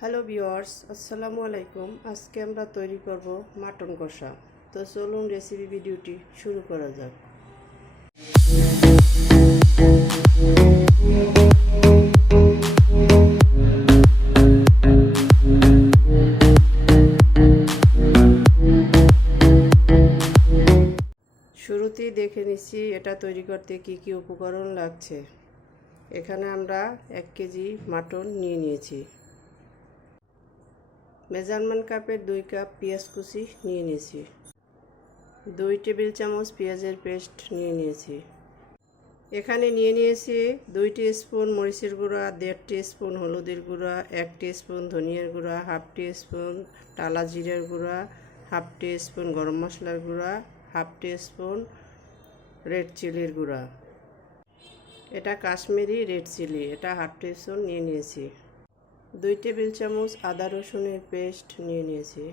Hello viewers আসসালামু আলাইকুম আজকে আমরা তৈরি করব মাটন কষা তো চলুন রেসিপি ভিডিওটি শুরু করা যাক শুরুতেই দেখে নিচ্ছি এটা তৈরি করতে কি কি উপকরণ লাগছে। এখানে আমরা এক কেজি মাটন নিয়ে নিয়েছি। মেজারমেন্ট কাপের দুই কাপ পেঁয়াজ কুচি নিয়ে নিয়েছি। দুই টেবিল চামচ পেঁয়াজের পেস্ট নিয়ে নিয়েছি। এখানে নিয়ে নিয়েছি দুই স্পুন মরিচের গুঁড়া, দেড় স্পুন হলুদের গুঁড়া, এক স্পুন ধনিয়ার গুঁড়া, হাফ স্পুন টালা জিরার গুঁড়া, হাফ স্পুন গরম মশলার গুঁড়া, হাফ স্পুন রেড চিলির গুঁড়া। এটা কাশ্মীরি রেড চিলি, এটা হাফ স্পুন নিয়ে নিয়েছি। দুই টেবিল চামচ আদা রসুনের পেস্ট নিয়ে নিয়েছি।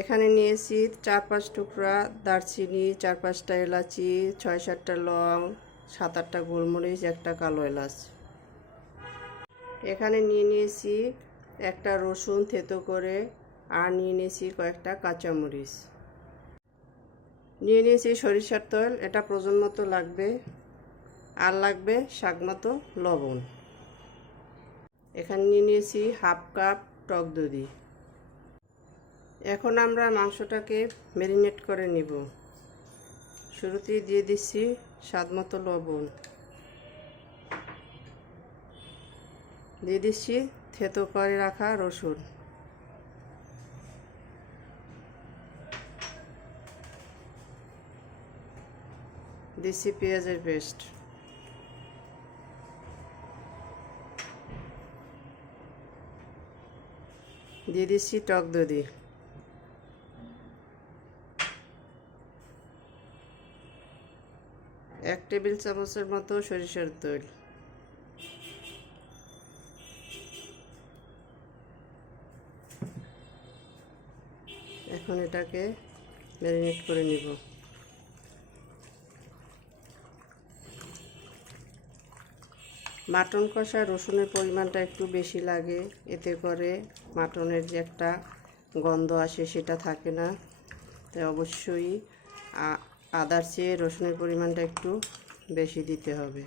এখানে নিয়েছি চার পাঁচ টুকরা দারচিনি, চার পাঁচটা এলাচি, ছয় সাতটা লং, সাত আটটা গোলমরিচ, একটা কালো এলাচ। এখানে নিয়ে নিয়েছি একটা রসুন থেতো করে আর নিয়ে নিয়েছি কয়েকটা কাঁচামরিচ। নিয়ে নিয়েছি সরিষার তেল, এটা প্রয়োজন মতো লাগবে। আর লাগবে শাক মতো লবণ। এখানে নিয়ে নিয়েছি হাফ কাপ টক দধি এখন আমরা মাংসটাকে ম্যারিনেট করে নিব। শুরুতেই দিয়ে দিচ্ছি স্বাদ মতো লবণ। দিয়ে দিচ্ছি থেতো করে রাখা রসুন। দিচ্ছি পেঁয়াজের পেস্ট। দিয়ে দিচ্ছি টক দধি এক টেবিল চামচের মতো সরিষার তৈল। এখন এটাকে ম্যারিনেট করে নিব। মাটন কষা রসুনের পরিমাণটা একটু বেশি লাগে, এতে করে মাটনের যে একটা গন্ধ আসে সেটা থাকে না। তাই অবশ্যই আদার চেয়ে রসুনের পরিমাণটা একটু বেশি দিতে হবে।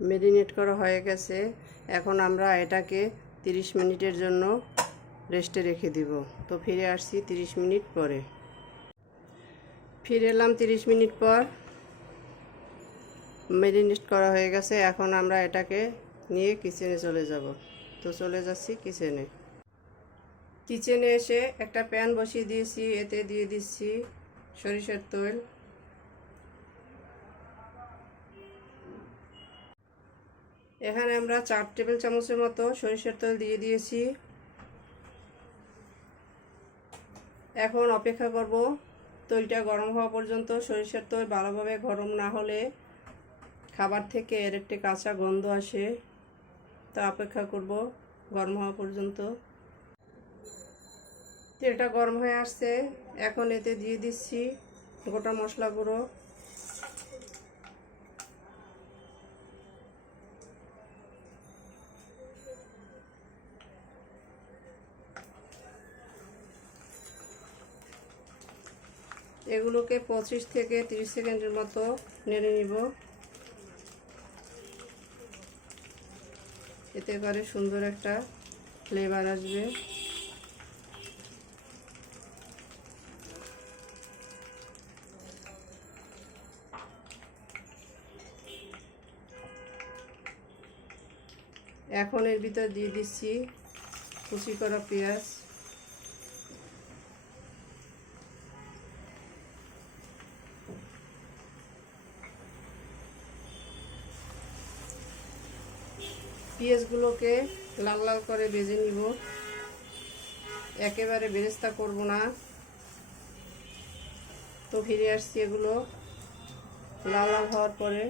মেরিনেট করা হয়ে গেছে। এখন আমরা এটাকে 30 মিনিটের জন্য রেস্টে রেখে দিব। তো ফিরে আসছি 30 মিনিট পরে। ফিরে এলাম তিরিশ মিনিট পর। মেরিনেট করা হয়ে গেছে। এখন আমরা এটাকে নিয়ে কিচেনে চলে যাব। তো চলে যাচ্ছি কিচেনে কিচেনে এসে একটা প্যান বসিয়ে দিয়েছি, এতে দিয়ে দিচ্ছি সরিষার তেল। এখানে আমরা চার টেবিল চামচের মতো সরিষার তেল দিয়ে দিয়েছি। এখন অপেক্ষা করব তৈলটা গরম হওয়া পর্যন্ত সরিষার তৈল ভালোভাবে গরম না হলে খাবার থেকে এর একটি কাঁচা গন্ধ আসে। তা অপেক্ষা করব গরম হওয়া পর্যন্ত। তেলটা গরম হয়ে আসছে। এখন এতে দিয়ে দিচ্ছি গোটা মশলা গুঁড়ো। এগুলোকে পঁচিশ থেকে তিরিশ সেকেন্ডের মতো নেড়ে নিব। এতে করে সুন্দর একটা ফ্লেভার আসবে। এখন এর ভিতর দিয়ে দিচ্ছি কুচি করা পেঁয়াজ। পেঁয়াজগুলোকে লাল লাল করে বেজে নিব। একেবারে বেরেস্তা করব না। তো ফিরে আসছি এগুলো লাল লাল হওয়ার পরে।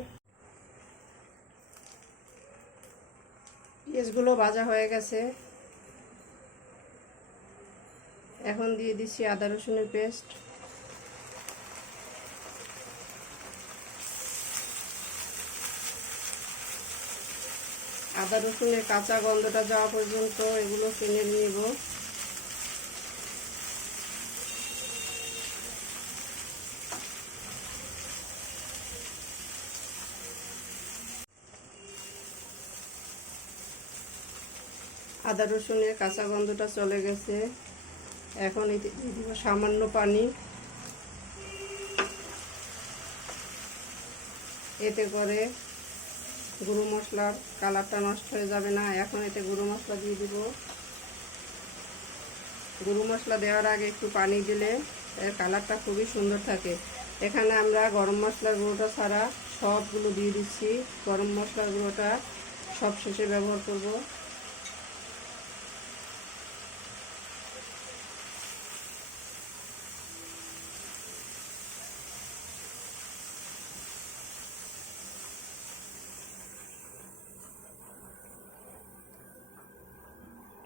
পেঁয়াজগুলো ভাজা হয়ে গেছে। এখন দিয়ে দিচ্ছি আদা রসুনের পেস্ট। আদা রসুনের কাঁচা গন্ধটা যাওয়া পর্যন্ত এগুলো কিনে নিব। আদা রসুনের কাঁচা গন্ধটা চলে গেছে। এখন এতে সামান্য পানি। এতে করে গুঁড়ো মশলার কালারটা নষ্ট হয়ে যাবে না। এখন এতে গুঁড়ো মশলা দিয়ে দিব। গুঁড়ো মশলা দেওয়ার আগে একটু পানি দিলে এর কালারটা খুবই সুন্দর থাকে। এখানে আমরা গরম মশলার গুঁড়োটা ছাড়া সবগুলো দিয়ে দিচ্ছি। গরম মশলার গুঁড়োটা সব শেষে ব্যবহার করব।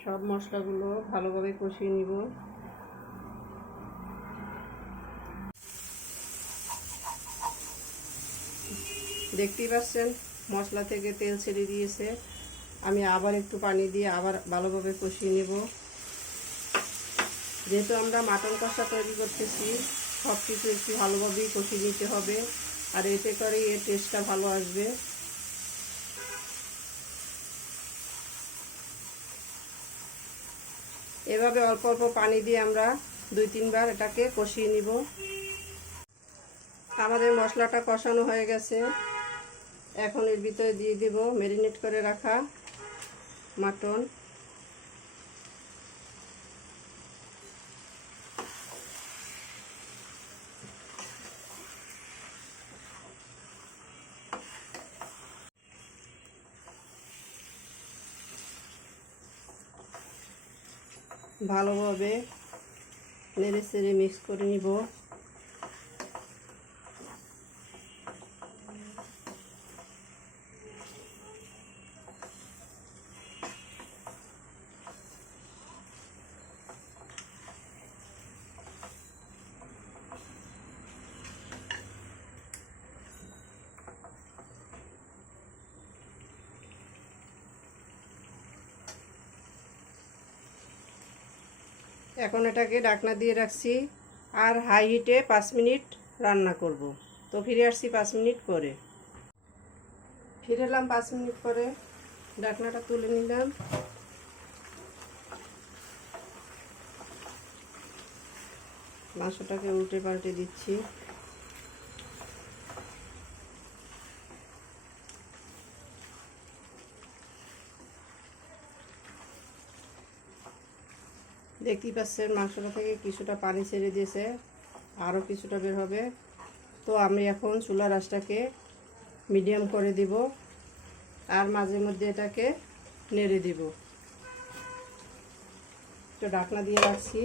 সব মশলাগুলো ভালোভাবে কষিয়ে নিব। দেখতেই পাচ্ছেন, মশলা থেকে তেল ছেড়ে দিয়েছে। আমি আবার একটু পানি দিয়ে আবার ভালোভাবে কষিয়ে নেব। যেহেতু আমরা মাটন কষা তৈরি করতেছি সব কিছু একটু ভালোভাবেই কষিয়ে নিতে হবে। আর এতে করে এর টেস্টটা ভালো আসবে। এভাবে অল্প অল্প পানি দিয়ে আমরা দুই তিনবার এটাকে কষিয়ে নিব। আমাদের মশলাটা কষানো হয়ে গেছে। এখন এর ভিতরে দিয়ে দিব ম্যারিনেট করে রাখা মাটন। ভালোভাবে নেড়ে চেড়ে মিক্স করে নিব। এখন এটাকে ডাকনা দিয়ে রাখছি আর হাই হিটে পাঁচ মিনিট রান্না করব। তো ফিরে আসছি পাঁচ মিনিট পরে। ফিরে এলাম পাঁচ মিনিট পরে। ডাকনাটা তুলে নিলাম। মাংসটাকে উল্টে পাল্টে দিচ্ছি। দেখতেই পাচ্ছেন মাংসটা থেকে কিছুটা পানি ছেড়ে দিয়েছে, আরও কিছুটা বের হবে। তো আমি এখন চুলা রাসটাকে মিডিয়াম করে দিব আর মাঝে মধ্যে এটাকে নেড়ে দিব। তো ঢাকনা দিয়ে রাখছি।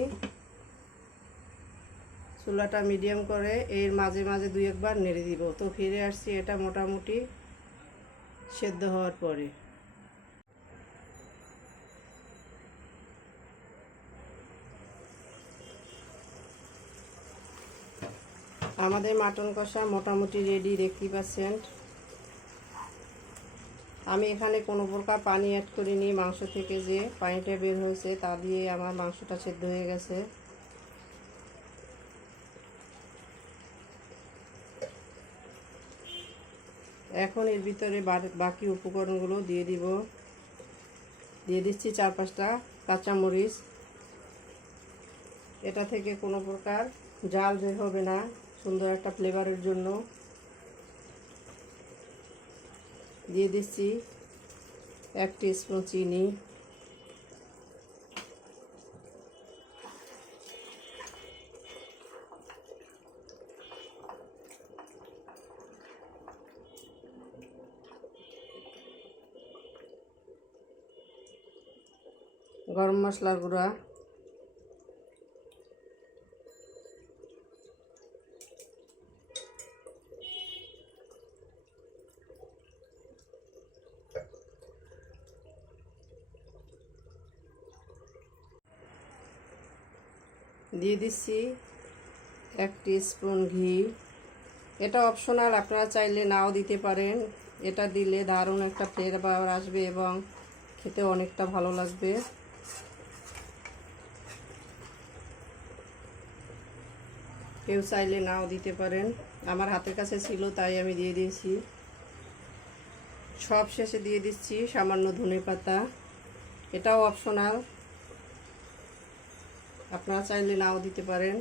চুলাটা মিডিয়াম করে এর মাঝে মাঝে দুই একবার নেড়ে দিব। তো ফিরে আসছি এটা মোটামুটি সেদ্ধ হওয়ার পরে। আমাদের মাটন কষা মোটামুটি রেডি দেখতেই পাচ্ছেন। আমি এখানে কোনো প্রকার পানি অ্যাড করিনি, মাংস থেকে যে পানিটা বের হয়েছে তা দিয়ে আমার মাংসটা সেদ্ধ হয়ে গেছে। এখন এর ভিতরে বাকি উপকরণগুলো দিয়ে দিব। দিয়ে দিচ্ছি চার পাঁচটা কাঁচামরিচ। এটা থেকে কোনো প্রকার জাল বের হবে না। সুন্দর একটা ফ্লেভারের জন্য। দিয়ে দিচ্ছি এক স্পুন চিনি। গরম মশলার গুঁড়া। দিয়ে দিচ্ছি এক স্পুন ঘি। এটা অপশনাল, আপনারা চাইলে নাও দিতে পারেন। এটা দিলে দারুণ একটা ফ্লেভার আসবে এবং খেতে অনেকটা ভালো লাগবে। কেউ চাইলে নাও দিতে পারেন। আমার হাতের কাছে ছিল, তাই আমি দিয়ে দিয়েছি। সব শেষে দিয়ে দিচ্ছি সামান্য ধনে পাতা এটাও অপশনাল। আপনারা চাইলে নাও দিতে পারেন।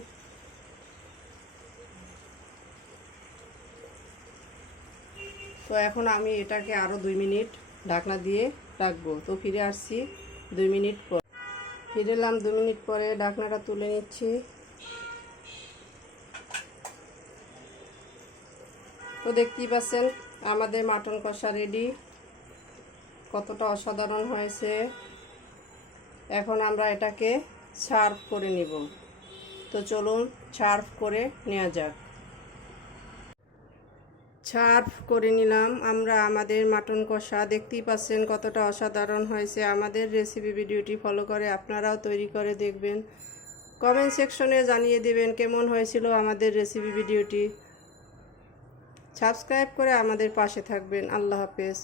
তো এখন আমি এটাকে আরও দুই মিনিট ঢাকনা দিয়ে রাখব। তো ফিরে আসছি দুই মিনিট পর। ফিরে এলাম দু মিনিট পরে ঢাকনাটা তুলে নিচ্ছি। তো দেখতেই পাচ্ছেন, আমাদের মাটন কষা রেডি কতটা অসাধারণ হয়েছে। এখন আমরা এটাকে সার্ভ করে নিব। তো চলুন সার্ভ করে নেওয়া যাক। সার্ভ করে নিলাম। আমরা আমাদের মাটন কষা দেখতেই পাচ্ছেন কতটা অসাধারণ হয়েছে। আমাদের রেসিপি ভিডিওটি ফলো করে আপনারাও তৈরি করে দেখবেন। কমেন্ট সেকশনে জানিয়ে দেবেন কেমন হয়েছিল আমাদের রেসিপি ভিডিওটি। সাবস্ক্রাইব করে আমাদের পাশে থাকবেন। আল্লাহ হাফেজ।